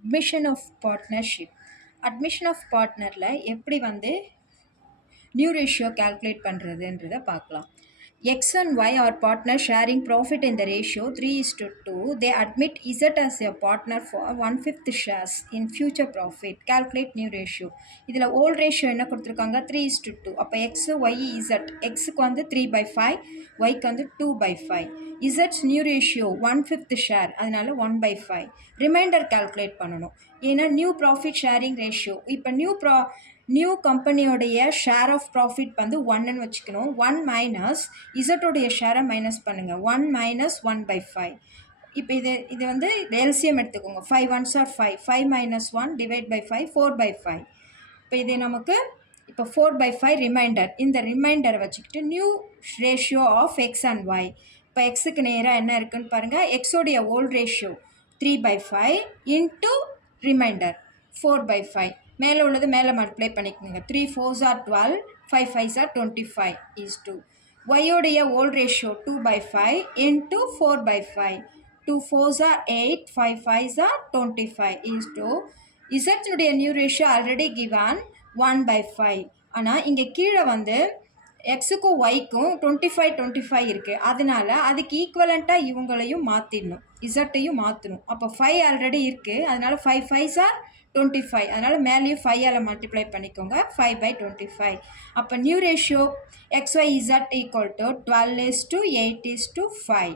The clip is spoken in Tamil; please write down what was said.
admission of partnership. Admission of partnerல எப்படி வந்து நியூ ரேஷியோ கால்குலேட் பண்ணுறதுன்றதை பார்க்கலாம். X and Y are partners sharing profit in the ratio 3:2. They admit Z as a partner for 1/5 shares in future profit. Calculate new ratio. இதில் old ratio என்ன கொடுத்துருக்காங்க 3:2. அப்போ X, Y, Z. Xக்கு வந்து 3/5, Yக்கு வந்து 2/5. Z's new ratio 1/5 share, அதனால 1/5. ரிமைண்டர் கால்குலேட் பண்ணணும். ஏன்னா நியூ ப்ராஃபிட் ஷேரிங் ரேஷியோ. இப்போ நியூ கம்பெனியோடைய ஷேர் ஆஃப் ப்ராஃபிட் வந்து 1ன்னு வச்சுக்கணும். 1 மைனஸ் இசட்டோடைய ஷேரை மைனஸ் பண்ணுங்கள். 1 மைனஸ் 1/5. இப்போ இது வந்து எல்சிஎம் எடுத்துக்கோங்க. 5 1s are 5. 5 minus 1 divide by 5, 4/5. இப்போ இது நமக்கு இப்போ 4/5 ரிமைண்டர். இந்த ரிமைண்டரை வச்சுக்கிட்டு new ratio of X and Y. இப்போ எக்ஸுக்கு நேராக என்ன இருக்குன்னு பாருங்கள். எக்ஸோடைய ஓல்ட் ரேஷியோ 3/5 இன்ட்டு ரிமைண்டர் 4/5. மேலே உள்ளது மேலே மல்டிப்ளை பண்ணிக்கோங்க. 3 4s are 12, 5 5s are 25 is 2. ஒய்யோடைய old ratio 2/5 into 4/5. 2 4s are 8, 5 5s are 25 is 2. இசட்னுடைய நியூ ரேஷியோ ஆல்ரெடி கிவன் 1/5. ஆனால் இங்கே கீழே வந்து எக்ஸுக்கும் ஒய்க்கும் 25 இருக்குது. அதனால அதுக்கு ஈக்குவலண்ட்டாக இவங்களையும் மாற்றிடணும், இசட்டையும் மாற்றணும். அப்போ 5 ஆல்ரெடி இருக்குது, அதனால 5 5s are 25. அதனால் மேலேயும் 5ஆல் மல்டிப்ளை பண்ணிக்கோங்க. 5/25. அப்போ new ratio XYZ equal to 12:8:5.